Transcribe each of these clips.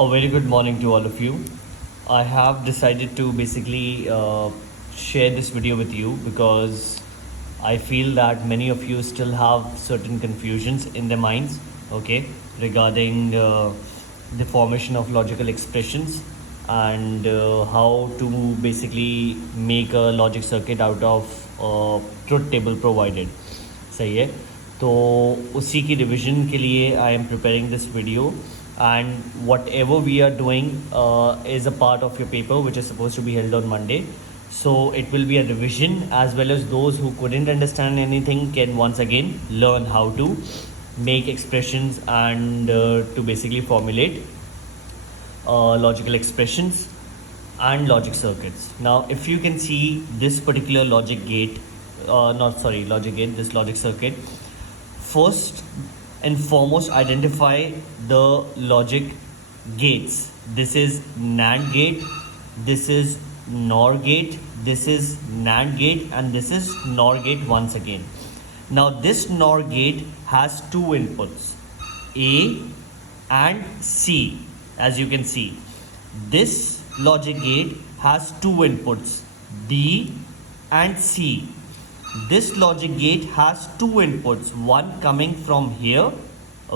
A very good morning to all of you. I have decided to basically share this video with you because I feel that many of you still have certain confusions in their minds, okay, regarding the formation of logical expressions and how to basically make a logic circuit out of truth table provided. सही है, तो उसी की revision के लिए I am preparing this video and whatever we are doing is a part of your paper which is supposed to be held on Monday. So it will be a revision, as well as those who couldn't understand anything can once again learn how to make expressions and to basically formulate logical expressions and logic circuits. Now if you can see this particular logic gate, this logic circuit, first and foremost identify the logic gates. This is NAND gate, this is NOR gate, this is NAND gate, and this is NOR gate once again. Now this NOR gate has two inputs, A and C. As you can see, this logic gate has two inputs, B and C. This logic gate has two inputs, one coming from here,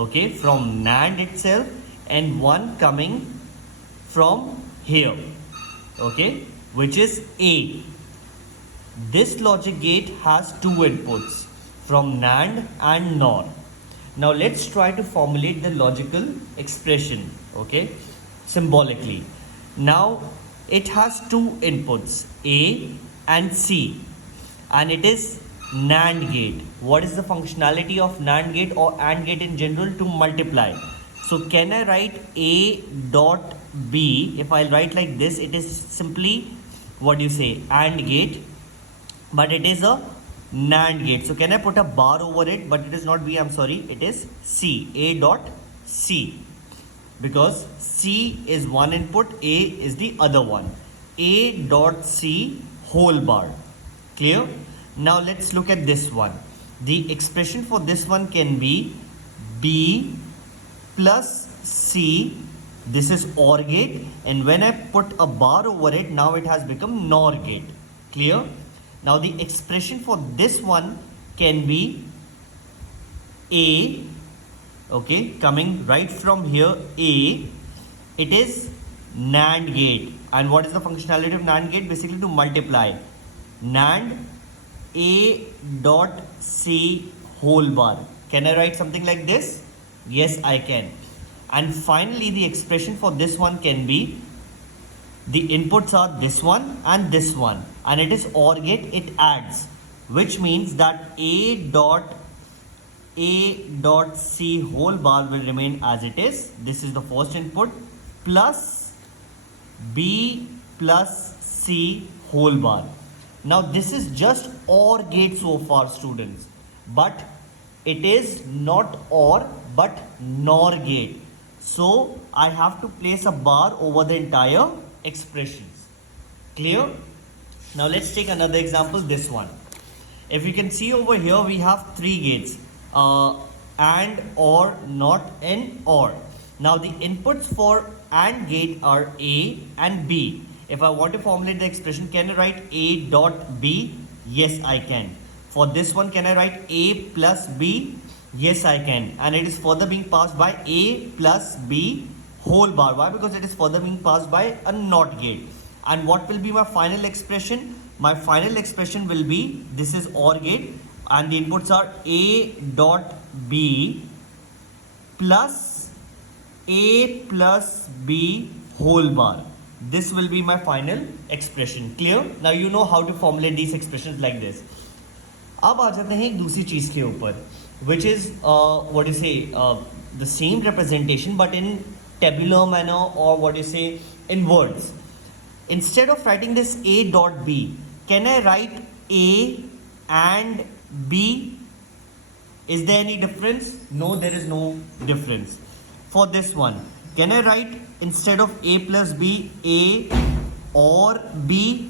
okay, from NAND itself, and one coming from here, okay, which is A. This logic gate has two inputs from NAND and NOR. Now let's try to formulate the logical expression, okay, symbolically. Now it has two inputs, A and C, and it is NAND gate. What is the functionality of NAND gate or AND gate in general? To multiply. So can I write A dot B? If I write like this, it is simply, what do you say, AND gate, but it is a NAND gate. So can I put a bar over it? But it is not B, I'm sorry, it is C, A dot C, because C is one input, A is the other one. A dot C whole bar. Clear? Now let's look at this one. The expression for this one can be B plus C. This is OR gate, and when I put a bar over it, now it has become NOR gate. Clear? Now the expression for this one can be A, okay, coming right from here, A. It is NAND gate. And what is the functionality of NAND gate? Basically to multiply. NAND A dot C whole bar. Can I write something like this? Yes, I can. And finally, the expression for this one can be, the inputs are this one and this one, and it is OR gate, it adds, which means that A dot C whole bar will remain as it is. This is the first input, plus B plus C whole bar. Now this is just OR gate so far, students, but it is not OR but NOR gate. So I have to place a bar over the entire expressions. Clear? Now let's take another example, this one. If you can see over here, we have three gates, AND, OR, NOT, and OR. Now the inputs for AND gate are A and B. If I want to formulate the expression, can I write A dot B? Yes, I can. For this one, can I write A plus B? Yes, I can. And it is further being passed by A plus B whole bar. Why? Because it is further being passed by a NOT gate. And what will be my final expression? My final expression will be, this is OR gate, and the inputs are A dot B plus A plus B whole bar. This will be my final expression. Clear? Now you know how to formulate these expressions like this. अब आ जाते हैं एक दूसरी चीज़ के ऊपर, which is what you say, the same representation but in tabular manner, or what you say, in words. Instead of writing this A dot B, can I write A and B? Is there any difference? No, there is no difference. For this one, can I write instead of A plus B, A or B?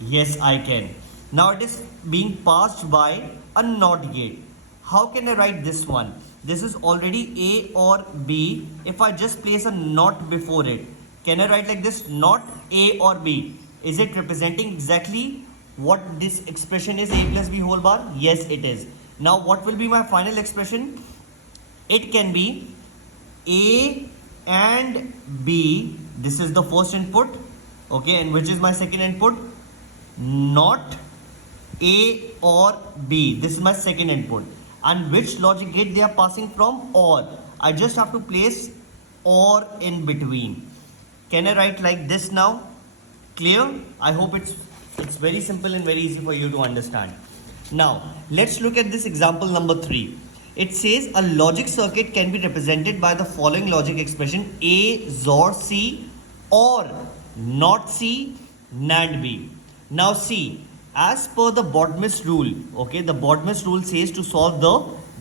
Yes, I can. Now it is being passed by a NOT gate. How can I write this one? this is already A or B. If I just place a not before it, can I write like this, not A or B? Is it representing exactly what this expression is, A plus B whole bar? Yes, it is. Now what will be my final expression? It can be A and B. This is the first input, okay, and which is my second input? Not A or B. This is my second input. And which logic gate they are passing from? OR. I just have to place OR in between. Can I write like this now? Clear? I hope it's very simple and very easy for you to understand. Now let's look at this example number 3. It says a logic circuit can be represented by the following logic expression: A XOR C, or not C NAND B. Now see, as per the Bodmer's rule, okay, the Bodmer's rule says to solve the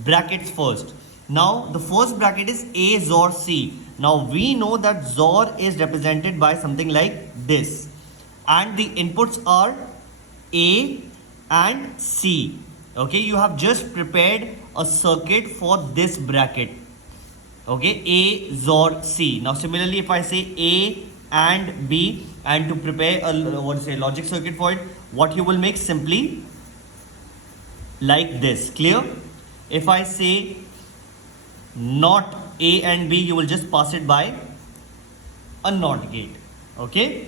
brackets first. Now the first bracket is A XOR C. Now we know that XOR is represented by something like this, and the inputs are A and C. Okay, you have just prepared a circuit for this bracket. Okay, A XOR C. Now similarly, if I say A and B, and to prepare a logic circuit for it, what you will make? Simply like this. Clear? If I say not A and B, you will just pass it by a NOT gate. Okay,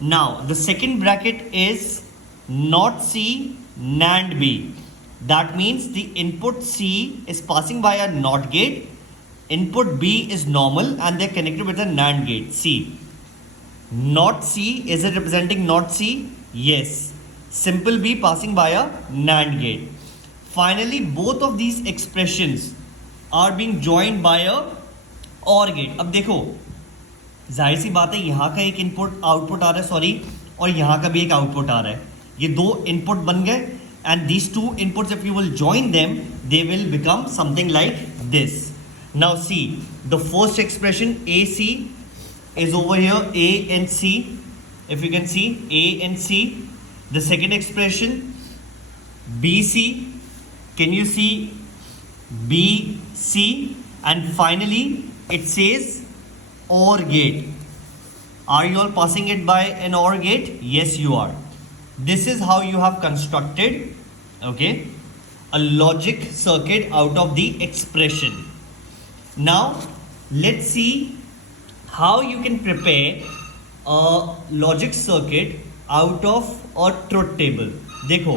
now the second bracket is not C NAND B. That means the input C is passing by a NOT gate, input B is normal, and they're connected with a NAND gate. C. Not C, is it representing not C? Yes. Simple B passing by a NAND gate. Finally, both of these expressions are being joined by a OR gate. अब देखो, जाहिर सी बात है, यहाँ का एक input output आ रहा है, सॉरी, और यहाँ का भी एक आउटपुट आ रहा है. ये दो इनपुट बन गए, and these two inputs, if you will join them, they will become something like this. Now see, the first expression AC is over here, A and C. If you can see, A and C. The second expression BC, can you see BC? And finally it says OR gate. Are you all passing it by an OR gate? Yes, you are. This is how you have constructed, okay, a logic circuit out of the expression. Now let's see how you can prepare a logic circuit out of a truth table. देखो,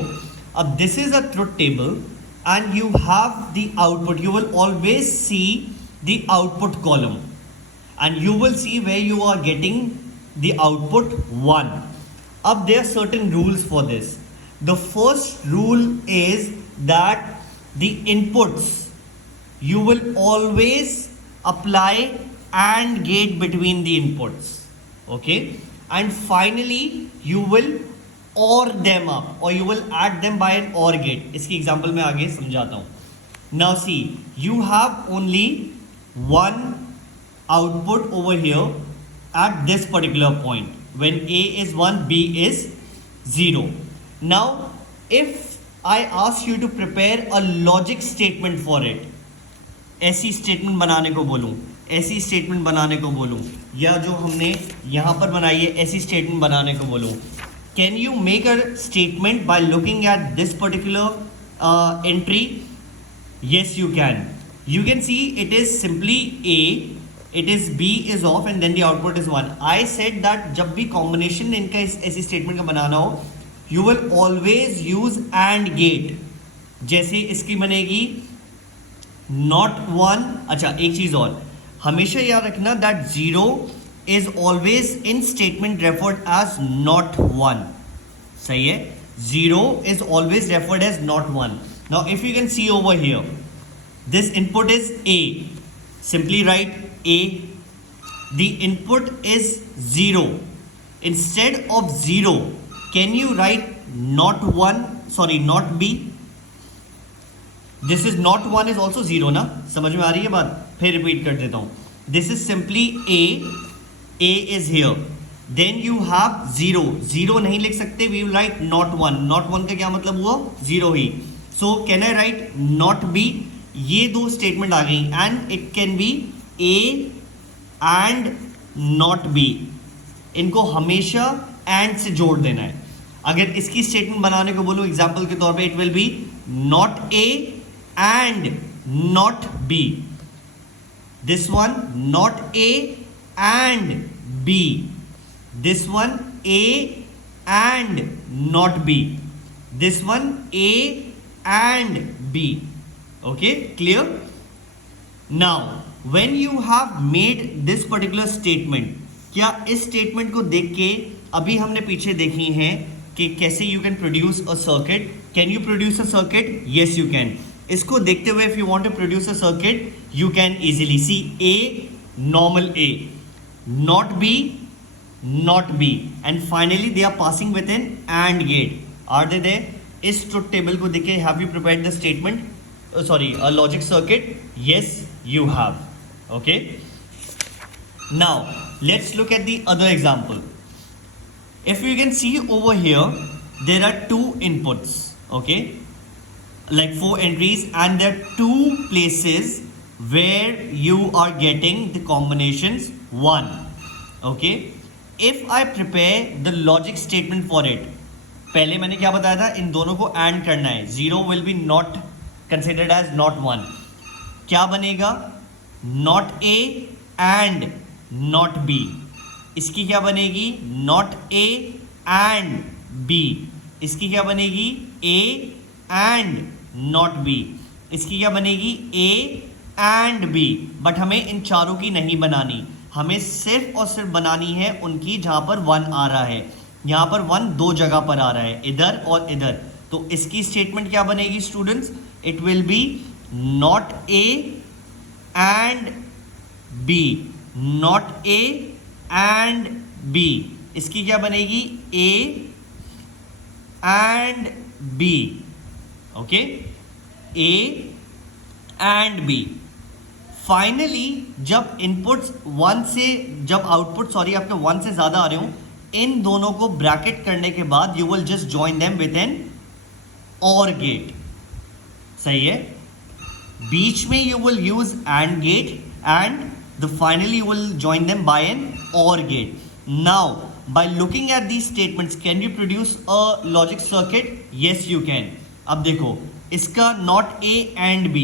अब this is a truth table and you have the output. You will always see the output column and you will see where you are getting the output 1. Up there are certain rules for this. The first rule is that the inputs, you will always apply AND gate between the inputs, okay, and finally you will OR them up, or you will add them by an OR gate. इसकी example मैं आगे समझाता हूँ. Now see, you have only one output over here at this particular point. When A is 1, B is 0. Now if I ask you to prepare a logic statement for it, ऐसी statement बनाने को बोलूँ, ऐसी statement बनाने को बोलूँ, या जो हमने यहाँ पर बनाई है ऐसी स्टेटमेंट बनाने को बोलूँ, can you make a statement by looking at this particular entry? Yes, you can. You can see it is simply A, it is B is off, and then the output is 1. I said that जब भी combination इनका ऐसी statement का बनाना हो, you will always use AND gate. जैसे इसकी बनेगी not 1. अच्छा, एक चीज़ और, हमेशा याद रखना that 0 is always in statement referred as not 1. सही है? 0 is always referred as not 1. Now if you can see over here, this input is A. Simply write A. The input is 0. Instead of 0, can you write not 1? Sorry, not B. This is not 1 is also 0 ना? समझ में आ रही है बात? फिर repeat कर देता हूँ. This is simply A. A is here. Then you have 0. 0 नहीं लिख सकते. We will write not 1. Not 1 का क्या मतलब हुआ? 0 ही. So can I write not B? ये दो स्टेटमेंट आ गई and it can be A and not B, इनको हमेशा एंड से जोड़ देना है। अगर इसकी स्टेटमेंट बनाने को बोलो एग्जांपल के तौर पे, it will be not A and not B, this one not A and B, this one A and not B, this one A and B. Okay, clear? Now when you have made this particular statement, क्या इस statement को देख के अभी हमने पीछे देखी है कि कैसे you can produce a circuit. Can you produce a circuit? Yes you can. इसको देखते हुए if you want to produce a circuit, you can easily see A, normal A, not B, not B, and finally they are passing with an AND gate. Are they there? इस truth table को देख के have you prepared the statement? A logic circuit? Yes, you have. Okay, now let's look at the other example. If you can see over here, there are two inputs, okay, like 4 entries, and there are 2 places where you are getting the combinations 1. Okay, if I prepare the logic statement for it, पहले मैंने क्या बताया था, इन दोनों को AND करना है, 0 will be not considered as not 1. क्या बनेगा? Not A and not B. इसकी क्या बनेगी? Not A and B. इसकी क्या बनेगी? A and not B. इसकी क्या बनेगी? A and B. बट हमें इन चारों की नहीं बनानी, हमें सिर्फ और सिर्फ बनानी है उनकी जहां पर 1 आ रहा है। यहां पर 1 दो जगह पर आ रहा है, इधर और इधर। तो इसकी स्टेटमेंट क्या बनेगी students? It will be not A and B, not A and B. इसकी क्या बनेगी? A and B. Okay, A and B. Finally जब इनपुट्स 1 से, जब आउटपुट आपके 1 से ज्यादा आ रहे हो, इन दोनों को ब्रैकेट करने के बाद you will just join them with an or gate. सही है? बीच में you will use AND gate and the finally you will join them by an OR gate. Now by looking at these statements, can you produce a logic circuit? Yes you can. अब देखो इसका not A and B,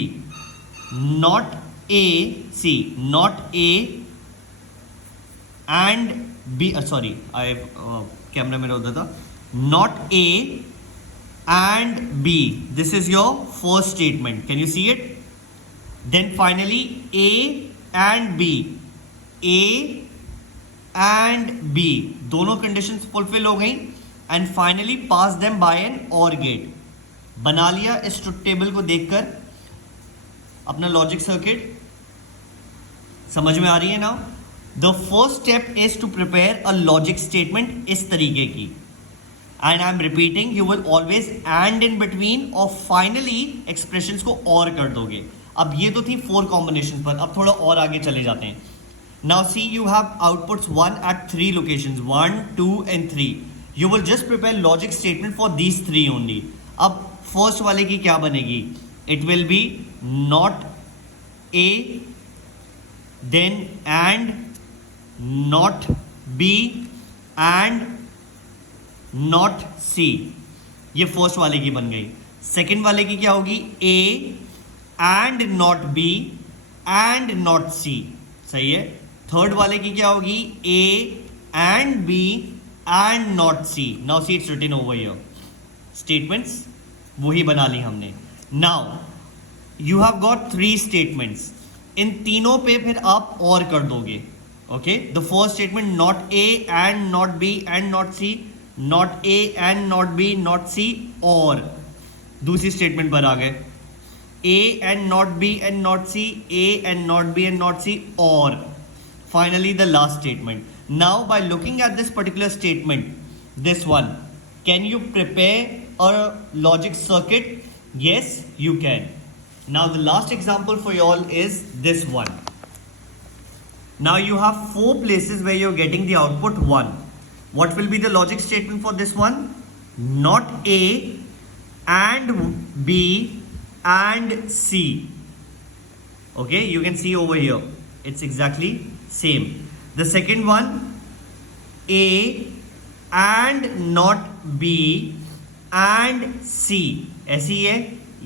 not A, see not A and B, sorry I camera मेरा उधर था, not A and B, this is your first statement. Can you see it? Then finally A and B, A and B दोनों conditions fulfill हो गई and finally pass them by an OR gate. बना लिया इस truth table को देखकर अपना logic circuit. समझ में आ रही है ना? The first step is to prepare a logic statement इस तरीके की, and I am repeating, you will always and in between और फाइनली एक्सप्रेशंस को और कर दोगे। अब ये तो थी 4 कॉम्बिनेशन पर, अब थोड़ा और आगे चले जाते हैं। Now see you have outputs 1 at 3 locations, 1, 2 and 3. You will just prepare logic statement for these 3 only. अब फर्स्ट वाले की क्या बनेगी? It will be not A, then and not B and not C. ये फर्स्ट वाले की बन गई। सेकेंड वाले की क्या होगी? A and not B and not C. सही है? थर्ड वाले की क्या होगी? A and B and not C. Now see it's written over here, statements वही बना ली हमने। Now you have got 3 statements, इन तीनों पे फिर आप और कर दोगे। Okay, the first statement not A and not B and not C, not A and not B not C, और दूसरी स्टेटमेंट पर आ गए A and not B and not C, A and not B and not C, or finally the last statement. Now by looking at this particular statement, this one, can you prepare a logic circuit? Yes, you can. Now the last example for you all is this one. Now you have 4 places where you're getting the output 1. What will be the logic statement for this one? Not A and B and C. Okay, you can see over here, it's exactly same. The second one, A and not B and C, ऐसी है,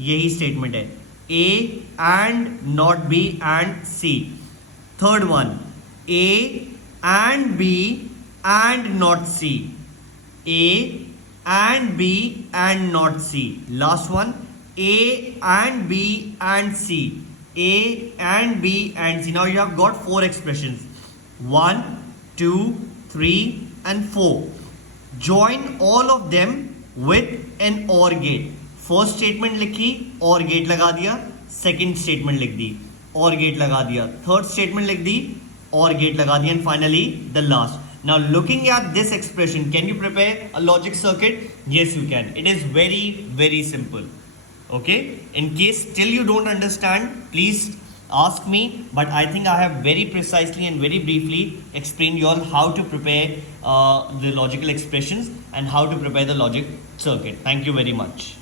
यही statement है, A and not B and C. Third one, A and B and not C, A and B and not C. Last one, A and B and C, A and B and C. Now you have got 4 expressions, 1, 2, 3 and 4. Join all of them with an OR gate. First statement लिखी, और gate लगा दिया. Second statement लिख दी, और gate लगा दिया. Third statement लिख दी, और गेट लगा दिया. And finally the last. Now looking at this expression, can you prepare a logic circuit? Yes, you can. It is very, very simple. Okay? In case still you don't understand, please ask me. But I think I have very precisely and very briefly explained you all how to prepare the logical expressions and how to prepare the logic circuit. Thank you very much.